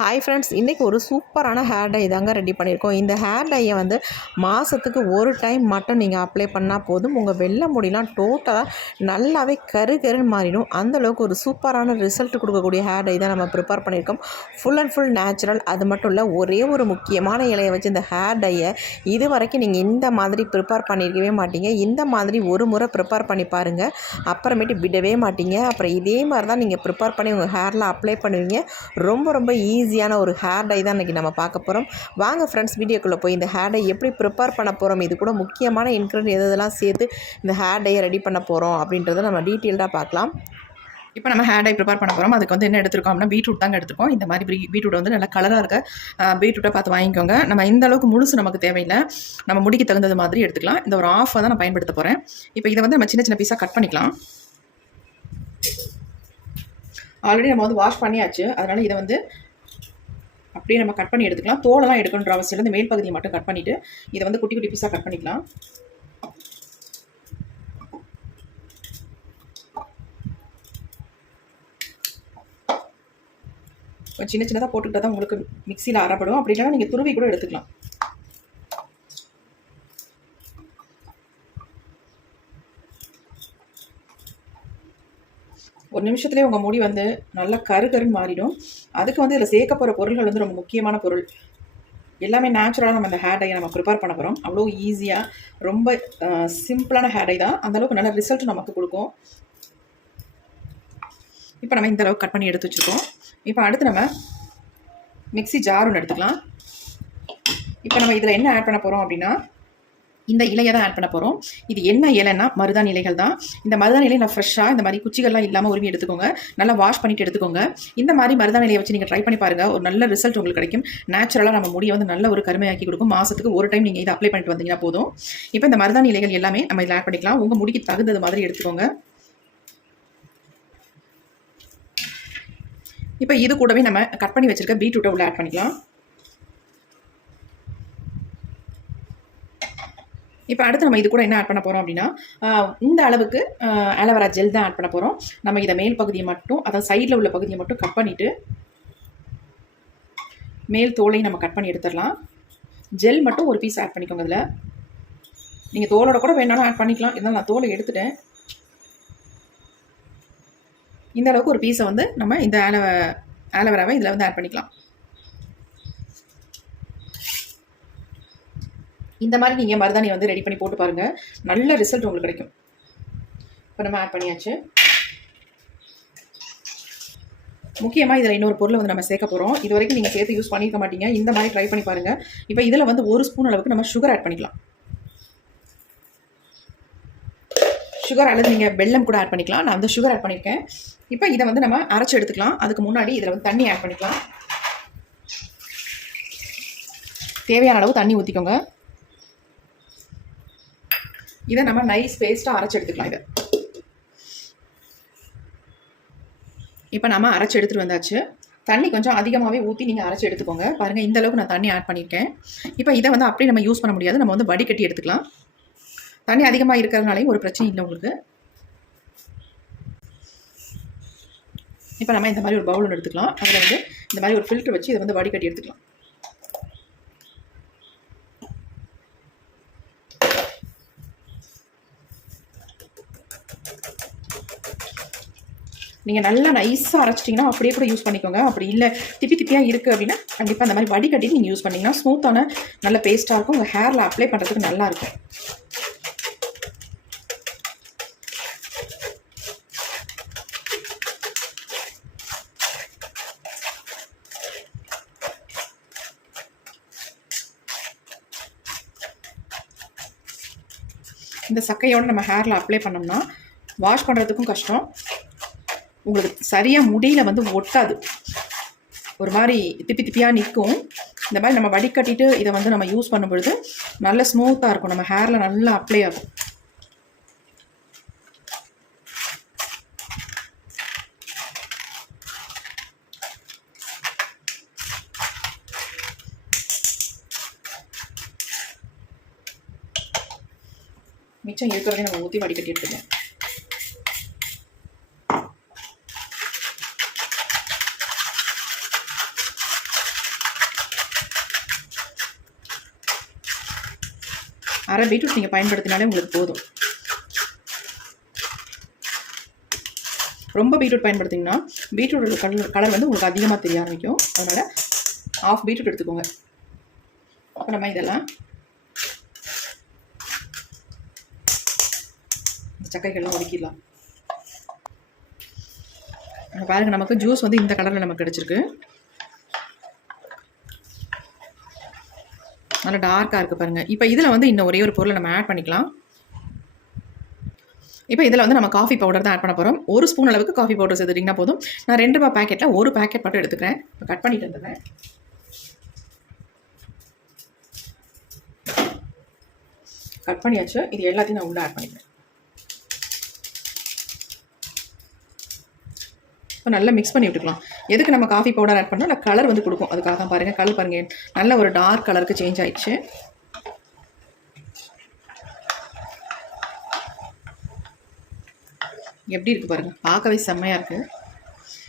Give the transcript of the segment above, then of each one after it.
Hi friends இன்றைக்கி ஒரு சூப்பரான ஹேர் டை தாங்க ரெடி பண்ணியிருக்கோம். இந்த ஹேர் டையை வந்து மாதத்துக்கு ஒரு டைம் மட்டும் நீங்கள் அப்ளை பண்ணால் போதும். உங்கள் வெள்ளை முடியெலாம் டோட்டலாக நல்லாவே கரு கருன்னு மாறிடும். அந்தளவுக்கு ஒரு சூப்பரான ரிசல்ட் கொடுக்கக்கூடிய ஹேர் டை தான் நம்ம ப்ரிப்பேர் பண்ணியிருக்கோம். ஃபுல் அண்ட் ஃபுல் நேச்சுரல் அது மட்டும் இல்லை ஒரே ஒரு முக்கியமான இலையை வச்சு இந்த ஹேர் டையை இது வரைக்கும் நீங்கள் இந்த மாதிரி ப்ரிப்பேர் பண்ணியிருக்கவே மாட்டீங்க. இந்த மாதிரி ஒரு முறை ப்ரிப்பேர் பண்ணி பாருங்கள் அப்புறமேட்டு விடவே மாட்டீங்க. அப்புறம் இதே மாதிரி தான் நீங்கள் ப்ரிப்பேர் பண்ணி உங்கள் ஹேரில் அப்ளை பண்ணுவீங்க. ரொம்ப ரொம்ப ஈஸி ஈஸியான ஒரு ஹேர் டை தான் இன்றைக்கி நம்ம பார்க்க போகிறோம் வாங்க ஃப்ரெண்ட்ஸ் வீடியோக்குள்ளே போய் இந்த ஹேர் டை எப்படி ப்ரிப்பேர் பண்ண போகிறோம் இது கூட முக்கியமான இன்க்ரீடியன் எதெல்லாம் சேர்த்து இந்த ஹேர் டையை ரெடி பண்ண போகிறோம் அப்படின்றத நம்ம டீட்டெயில்டாக பார்க்கலாம். இப்போ நம்ம ஹேர் டை ப்ரிப்பேர் பண்ண போகிறோம் அதுக்கு வந்து என்ன எடுத்துருக்கோம் அப்படின்னா பீட்ரூட் தாங்க எடுத்துருக்கோம். இந்த மாதிரி பீ- பீட்ரூட் வந்து நல்லா கலராக இருக்க பீட்ரூட்டை பார்த்து வாங்கிக்கோங்க. நம்ம இந்த அளவுக்கு முழுசு நமக்கு தேவையில்லை. நம்ம முடிக்கு தகுந்தது மாதிரி எடுத்துக்கலாம். இந்த ஒரு ஆஃபை தான் நான் பயன்படுத்த போகிறேன் இப்போ இதை வந்து நம்ம சின்ன சின்ன பீஸாக கட் பண்ணிக்கலாம். ஆல்ரெடி நம்ம வந்து வாஷ் பண்ணியாச்சு. அதனால் இதை வந்து அப்படியே நம்ம கட் பண்ணி எடுத்துக்கலாம். தோலெல்லாம் எடுக்கணுன்ற அவசியம் இல்லை. இந்த மேல் பகுதியை மட்டும் கட் பண்ணிவிட்டு இதை வந்து குட்டி குட்டி பீஸாக கட் பண்ணிக்கலாம். சின்ன சின்னதாக போட்டுக்கிட்டால் தான் உங்களுக்கு மிக்சியில் அறப்படும் அப்படி இல்லைன்னா நீங்கள் துருவி கூட எடுத்துக்கலாம். ஒரு நிமிஷத்துலேயே உங்கள் முடி வந்து நல்லா கரு கருன்னு மாறிடும். அதுக்கு வந்து இதில் சேர்க்க போகிற பொருள்கள் வந்து ரொம்ப முக்கியமான பொருள். எல்லாமே நேச்சுரலாக நம்ம இந்த ஹேர் டையை நம்ம ப்ரிப்பேர் பண்ண போகிறோம் அவ்வளோ ஈஸியாக ரொம்ப சிம்பிளான ஹேர் டை தான். அந்தளவுக்கு நல்ல ரிசல்ட் நமக்கு கொடுக்கும். இப்போ நம்ம இந்த அளவுக்கு கட் பண்ணி எடுத்து வச்சுருக்கோம். இப்போ அடுத்து நம்ம மிக்ஸி ஜார் ஒன்று எடுத்துக்கலாம். இப்போ நம்ம இதில் என்ன ஆட் பண்ண போகிறோம் அப்படின்னா இந்த இலையை தான் ஆட் பண்ண போகிறோம் இது என்ன இலைன்னா மருதாணி இலைகள் தான். இந்த மருதாணி இலையை நான் ஃப்ரெஷ்ஷாக இந்த மாதிரி குச்சிகள்லாம் இல்லாமல் உரிமை எடுத்துக்கோங்க. நல்லா வாஷ் பண்ணிட்டு எடுத்துக்கோங்க. இந்த மாதிரி மருதாணி இலையை வச்சு நீங்கள் ட்ரை பண்ணி பாருங்கள் ஒரு நல்ல ரிசல்ட் உங்களுக்கு கிடைக்கும். நேச்சுரலாக நம்ம முடியை வந்து நல்ல ஒரு கருமையாக்கி கொடுக்கும். மாதத்துக்கு ஒரு டைம் நீங்கள் இதை அப்ளை பண்ணிட்டு வந்தீங்கன்னா போதும். இப்போ இந்த மருதாணி இலைகள் எல்லாமே நம்ம இதில் ஆட் பண்ணிக்கலாம். உங்கள் முடிக்கு தகுந்தது மாதிரி எடுத்துக்கோங்க. இப்போ இது கூடவே நம்ம கட் பண்ணி வச்சிருக்க பீட்ரூட்டை உள்ள ஆட் பண்ணிக்கலாம். இப்போ அடுத்து நம்ம இது கூட என்ன ஆட் பண்ண போகிறோம் அப்படின்னா இந்த அளவுக்கு ஆலோவரா ஜெல் தான் ஆட் பண்ண போகிறோம் நம்ம இதை மேல் பகுதியை மட்டும் அதாவது சைடில் உள்ள பகுதியை மட்டும் கட் பண்ணிவிட்டு மேல் தோலையும் நம்ம கட் பண்ணி எடுத்துடலாம். ஜெல் மட்டும் ஒரு பீஸ் ஆட் பண்ணிக்கோங்க இதில் நீங்கள் தோலோட கூட வேணாலும் ஆட் பண்ணிக்கலாம். இருந்தாலும் நான் தோலை எடுத்துட்டேன். இந்த அளவுக்கு ஒரு பீஸை வந்து நம்ம இந்த ஆலோ ஆலோவேராவை இதில் வந்து ஆட் பண்ணிக்கலாம். இந்த மாதிரி நீங்கள் மருதாணி வந்து ரெடி பண்ணி போட்டு பாருங்கள் நல்ல ரிசல்ட் உங்களுக்கு கிடைக்கும். இப்போ நம்ம ஆட் பண்ணியாச்சு. முக்கியமாக இதில் இன்னொரு பொருளை வந்து நம்ம சேர்க்க போகிறோம் இது வரைக்கும் நீங்கள் சேர்த்து யூஸ் பண்ணியிருக்க மாட்டீங்க. இந்த மாதிரி ட்ரை பண்ணி பாருங்கள் இப்போ இதில் வந்து ஒரு ஸ்பூன் அளவுக்கு நம்ம சுகர் ஆட் பண்ணிக்கலாம். சுகர் அல்லது நீங்கள் வெல்லம் கூட ஆட் பண்ணிக்கலாம். நான் வந்து சுகர் ஆட் பண்ணியிருக்கேன். இப்போ இதை வந்து நம்ம அரைச்சி எடுத்துக்கலாம். அதுக்கு முன்னாடி இதில் வந்து தண்ணி ஆட் பண்ணிக்கலாம். தேவையான அளவு தண்ணி ஊற்றிக்கோங்க இதை நம்ம நைஸ் பேஸ்ட்டாக அரைச்சி எடுத்துக்கலாம் இதை. இப்போ நம்ம அரைச்சி எடுத்துகிட்டு வந்தாச்சு. தண்ணி கொஞ்சம் அதிகமாகவே ஊற்றி நீங்கள் அரைச்சி எடுத்துக்கோங்க. பாருங்கள் இந்த அளவுக்கு நான் தண்ணி ஆட் பண்ணியிருக்கேன் இப்போ இதை வந்து அப்படியே நம்ம யூஸ் பண்ண முடியாது. நம்ம வந்து வடிகட்டி எடுத்துக்கலாம். தண்ணி அதிகமாக இருக்கிறதுனாலையும் ஒரு பிரச்சனை இல்லை உங்களுக்கு. இப்போ நம்ம இந்த மாதிரி ஒரு பவுல் ஒன்று எடுத்துக்கலாம். அதில் வந்து இந்த மாதிரி ஒரு ஃபில்ட்ரு வச்சு இதை வந்து வடிகட்டி எடுத்துக்கலாம். நீங்கள் நல்லா நைஸாக அரைச்சிட்டிங்கன்னா அப்படியே கூட யூஸ் பண்ணிக்கோங்க. அப்படி இல்லை திப்பி திப்பியாக இருக்குது அப்படின்னா கண்டிப்பாக அந்த மாதிரி வடிகட்டி நீங்கள் யூஸ் பண்ணிங்கன்னா ஸ்மூத்தான நல்ல பேஸ்ட்டாக இருக்கும். உங்கள் ஹேரில் அப்ளை பண்ணுறதுக்கு நல்லா இருக்கும். இந்த சக்கையோட நம்ம ஹேரில் அப்ளை பண்ணோம்னா வாஷ் பண்ணுறதுக்கும் கஷ்டம். உங்களுக்கு சரியாக முடியல வந்து ஒட்டாது. ஒரு மாதிரி திப்பி திப்பியாக நிற்கும். இந்த மாதிரி நம்ம வடிகட்டிட்டு இதை வந்து நம்ம யூஸ் பண்ணும்பொழுது நல்ல ஸ்மூத்தாக இருக்கும். நம்ம ஹேரில் நல்லா அப்ளை ஆகும். மிச்சம் இருக்கிறதையும் நம்ம ஊற்றி வடிகட்டி எடுத்துக்கலாம். அரை பீட்ரூட் நீங்கள் பயன்படுத்தினாலே உங்களுக்கு போதும். ரொம்ப பீட்ரூட் பயன்படுத்திங்கன்னா பீட்ரூட்டோட கலர் கலர் வந்து உங்களுக்கு அதிகமாக தெரிய ஆரம்பிக்கும். அதனால் ஆஃப் பீட்ரூட் எடுத்துக்கோங்க. அப்புறமா இதெல்லாம் சக்கைகள்லாம் ஒதுக்கிடலாம். பாருங்கள் நமக்கு ஜூஸ் வந்து இந்த கலரில் நமக்கு கிடச்சிருக்கு. நல்லா டார்க்காக இருக்குது பாருங்கள் இப்போ இதில் வந்து இன்னும் ஒரே ஒரு பொருளை நம்ம ஆட் பண்ணிக்கலாம். இப்போ இதில் வந்து நம்ம காஃபி பவுடர் தான் ஆட் பண்ண போகிறோம் ஒரு ஸ்பூன் அளவுக்கு காஃபி பவுடர் சேர்த்துட்டிங்கன்னா போதும். நான் ரெண்டு ரூபா பேக்கெட்டில் ஒரு பேக்கெட் மட்டும் எடுத்துக்கிறேன். இப்போ கட் பண்ணிட்டு வந்துடுறேன். கட் பண்ணியாச்சு. இது எல்லாத்தையும் நான் உள்ளே ஆட் பண்ணிக்கிறேன். இப்போ நல்லா மிக்ஸ் பண்ணி விட்டுக்கலாம். எதுக்கு நம்ம காஃபி பவுடர் ஆட் பண்ணோம்? நான் கலர் வந்து கொடுக்கும். அதுக்காக தான் பாருங்கள் கலர் பாருங்கள் நல்ல ஒரு டார்க் கலருக்கு சேஞ்ச் ஆயிடுச்சு. எப்படி இருக்குது பாருங்கள் பார்க்கவே செம்மையாக இருக்குது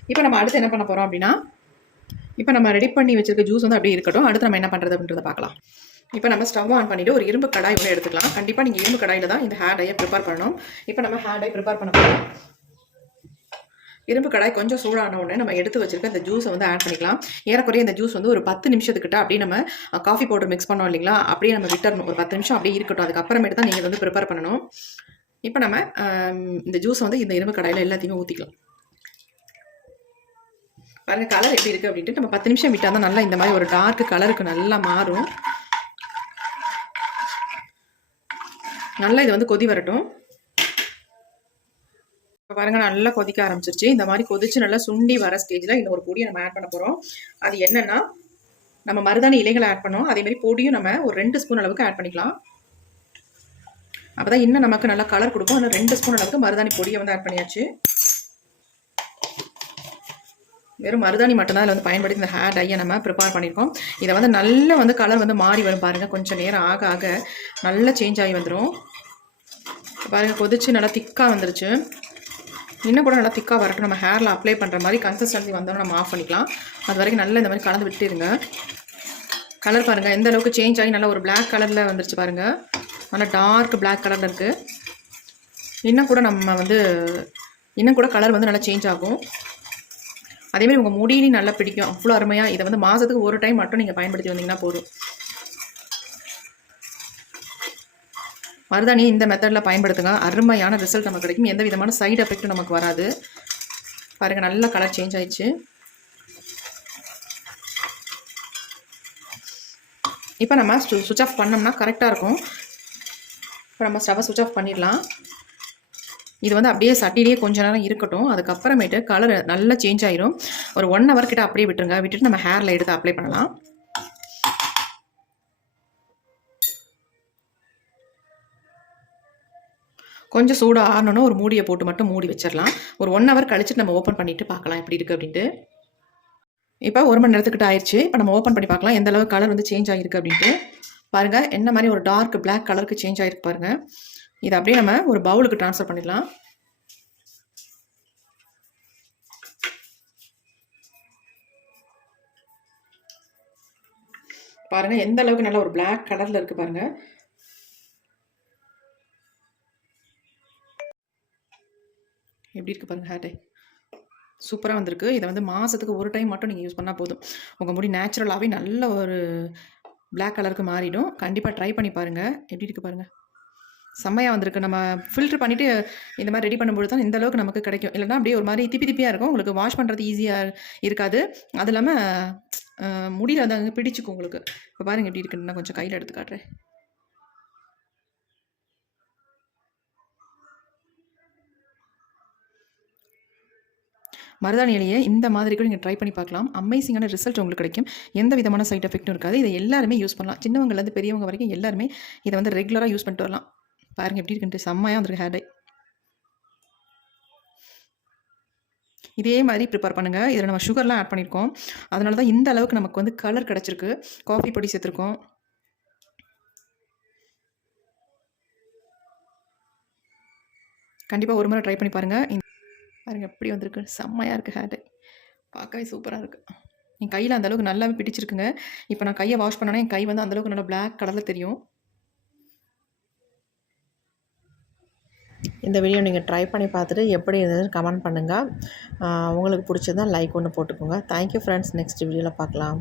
இப்போ நம்ம அடுத்து என்ன பண்ண போகிறோம் அப்படின்னா இப்போ நம்ம ரெடி பண்ணி வச்சுருக்க ஜூஸ் வந்து அப்படியே இருக்கட்டும். அடுத்து நம்ம என்ன பண்ணுறது அப்படின்றத பார்க்கலாம். இப்போ நம்ம ஸ்டவ் ஆன் பண்ணிவிட்டு ஒரு இரும்பு கடாய் ஒன்று எடுத்துக்கலாம். கண்டிப்பாக நீங்கள் இரும்பு கடாயில் தான் இந்த ஹேர் டையை ப்ரிப்பேர் பண்ணணும். இப்போ நம்ம ஹேர் டை ப்ரிப்பேர் பண்ண போகிறோம் இரும்பு கடாய் கொஞ்சம் சூடான உடனே நம்ம எடுத்து வச்சிருக்க இந்த ஜூஸை வந்து ஆட் பண்ணிக்கலாம். ஏறக்குறைய இந்த ஜூஸ் வந்து ஒரு பத்து நிமிஷத்துக்கிட்ட அப்படியே நம்ம காஃபி பவுடர் மிக்ஸ் பண்ணோம் இல்லைங்களா? அப்படியே நம்ம விட்டுறணும் ஒரு பத்து நிமிஷம் அப்படியே இருக்கட்டும். அதுக்கப்புறமேட்டு தான் நீங்கள் வந்து ப்ரிப்பேர் பண்ணணும். இப்போ நம்ம இந்த ஜூஸை வந்து இந்த இரும்பு கடாயில் எல்லாத்தையுமே ஊற்றிக்கலாம் பாருங்க கலர் எப்படி இருக்குது அப்படின்ட்டு நம்ம பத்து நிமிஷம் விட்டால் தான் நல்லா இந்த மாதிரி ஒரு டார்க் கலருக்கு நல்லா மாறும். நல்லா இது வந்து கொதி வரட்டும். இப்போ பாருங்க நல்லா கொதிக்க ஆரம்பிச்சிருச்சு. இந்த மாதிரி கொதிச்சு நல்லா சுண்டி வர ஸ்டேஜில் இன்னொரு ஒரு பொடியை நம்ம ஆட் பண்ண போகிறோம் அது என்னன்னா நம்ம மருதாணி இலைகளை ஆட் பண்ணோம். அதே மாதிரி பொடியும் நம்ம ஒரு ரெண்டு ஸ்பூன் அளவுக்கு ஆட் பண்ணிக்கலாம். அப்போ தான் இன்னும் நமக்கு நல்லா கலர் கொடுக்கும். ஆனால் ரெண்டு ஸ்பூன் அளவுக்கு மருதாணி பொடியை வந்து ஆட் பண்ணியாச்சு. வெறும் மருதாணி மட்டும்தான் அதில் வந்து பயன்படுத்தி இந்த ஹேர் டையை நம்ம ப்ரிப்பேர் பண்ணியிருக்கோம் இதை வந்து நல்லா வந்து கலர் வந்து மாறி வரும் பாருங்கள் கொஞ்சம் நேரம் ஆக ஆக நல்லா சேஞ்ச் ஆகி வந்துடும் பாருங்கள் கொதிச்சு நல்லா திக்காக வந்துருச்சு. இன்னும் கூட நல்லா திக்காக வரட்டும். நம்ம ஹேரில் அப்ளை பண்ணுற மாதிரி கன்சிஸ்டன்சி வந்தோம்னா நம்ம ஆஃப் பண்ணிக்கலாம். அது வரைக்கும் நல்லா இந்த மாதிரி கலந்து விட்டுருங்க கலர் பாருங்கள் எந்த அளவுக்கு சேஞ்ச் ஆகி நல்லா ஒரு பிளாக் கலரில் வந்துருச்சு பாருங்கள் நல்லா டார்க் பிளாக் கலரில் இருக்குது இன்னும் கூட நம்ம வந்து இன்னும் கூட கலர் வந்து நல்லா சேஞ்ச் ஆகும். அதேமாதிரி உங்கள் முடியிலையும் நல்லா பிடிக்கும். அவ்வளோ அருமையாக இதை வந்து மாதத்துக்கு ஒரு டைம் மட்டும் நீங்கள் பயன்படுத்தி வந்தீங்கன்னா போதும். மருதாணி இந்த மெத்தடில் பயன்படுத்துங்க. அருமையான ரிசல்ட் நமக்கு கிடைக்கும். எந்த விதமான சைடு எஃபெக்ட்டும் நமக்கு வராது. பாருங்கள் நல்ல கலர் சேஞ்ச் ஆயிடுச்சு. இப்போ நம்ம சுவிட்ச் ஆஃப் பண்ணோம்னா கரெக்டாக இருக்கும். இப்போ நம்ம ஸ்டவ்வை சுவிட்ச் ஆஃப் பண்ணிடலாம். இது வந்து அப்படியே சட்டிலேயே கொஞ்ச நேரம் இருக்கட்டும். அதுக்கப்புறமேட்டு கலர் நல்லா சேஞ்ச் ஆயிரும். ஒரு ஒன் ஹவர் கிட்ட அப்படியே விட்டுருங்க. விட்டுட்டு நம்ம ஹேரில் எடுத்து அப்ளை பண்ணலாம். கொஞ்சம் சூடாக ஆறணும்னா ஒரு மூடியை போட்டு மட்டும் மூடி வச்சிடலாம் ஒரு ஒன் ஹவர் கழிச்சுட்டு நம்ம ஓப்பன் பண்ணிட்டு பார்க்கலாம் எப்படி இருக்குது அப்படின்ட்டு. இப்போ ஒரு மணி நேரத்துக்கிட்ட ஆயிடுச்சு இப்போ நம்ம ஓப்பன் பண்ணி பார்க்கலாம். எந்த அளவு கலர் வந்து சேஞ்ச் ஆகிருக்கு அப்படின்ட்டு. பாருங்கள் என்ன மாதிரி ஒரு டார்க் பிளாக் கலருக்கு சேஞ்ச் ஆகிருக்கு பாருங்கள் இதை அப்படியே நம்ம ஒரு பவுலுக்கு ட்ரான்ஸ்ஃபர் பண்ணிடலாம். பாருங்க எந்த அளவுக்கு நல்ல ஒரு பிளாக் கலரில் இருக்குது பாருங்கள் எப்படி இருக்குது பாருங்கள் ஹேர் டை சூப்பராக வந்திருக்கு. இதை வந்து மாதத்துக்கு ஒரு டைம் மட்டும் நீங்கள் யூஸ் பண்ணால் போதும். உங்கள் முடி நேச்சுரலாகவே நல்ல ஒரு பிளாக் கலருக்கு மாறிடும். கண்டிப்பாக ட்ரை பண்ணி பாருங்கள் எப்படி இருக்குது பாருங்கள் செம்மையாக வந்திருக்கு. நம்ம ஃபில்டர் பண்ணிவிட்டு இந்த மாதிரி ரெடி பண்ணும்போது தான் இந்த அளவுக்கு நமக்கு கிடைக்கும். இல்லைன்னா அப்படியே ஒரு மாதிரி திப்பி திப்பியாக இருக்கும். உங்களுக்கு வாஷ் பண்ணுறது ஈஸியாக இருக்காது. அது இல்லாமல் முடியில் வந்து அங்கே பிடிச்சிக்கும் உங்களுக்கு. இப்போ பாருங்கள் எப்படி இருக்குன்னு நான் கொஞ்சம் கையில் எடுத்து காட்டுறேன். மருதாணி இலையை இந்த மாதிரி கூட நீங்கள் ட்ரை பண்ணி பார்க்கலாம். அமேசிங்கான ரிசல்ட் உங்களுக்கு கிடைக்கும். எந்த விதமான சைட் எஃபெக்ட்டும் இருக்காது. இதை எல்லாருமே யூஸ் பண்ணலாம். சின்னவங்கலேருந்து பெரியவங்க வரைக்கும் எல்லாருமே இதை வந்து ரெகுலராக யூஸ் பண்ணிட்டு வரலாம். பாருங்கள் எப்படி இருக்குன்ட்டு. செம்மையாக வந்துருக்கு ஹேர் டை இதே மாதிரி ப்ரிப்பேர் பண்ணுங்கள் இதில் நம்ம சுகர்லாம் ஆட் பண்ணியிருக்கோம் அதனால தான் இந்த அளவுக்கு நமக்கு வந்து கலர் கிடச்சிருக்கு. காஃபி பொடி சேர்த்துருக்கோம். கண்டிப்பாக ஒரு முறை ட்ரை பண்ணி பாருங்கள் இந்த பாருங்கள் எப்படி வந்திருக்கு. செம்மையாக இருக்குது ஹேர் பார்க்கவே சூப்பராக இருக்குது என் கையில் அந்தளவுக்கு நல்லாவே பிடிச்சிருக்குங்க. இப்போ நான் கையை வாஷ் பண்ணேன்னா என் கை வந்து அந்தளவுக்கு நல்லா பிளாக் கலரில் தெரியும். இந்த வீடியோ நீங்கள் ட்ரை பண்ணி பார்த்துட்டு எப்படி இருந்ததுன்னு கமெண்ட் பண்ணுங்கள் உங்களுக்கு பிடிச்சதான் லைக் ஒன்று போட்டுக்கோங்க. தேங்க்யூ ஃப்ரெண்ட்ஸ் நெக்ஸ்ட் வீடியோவில் பார்க்கலாம்.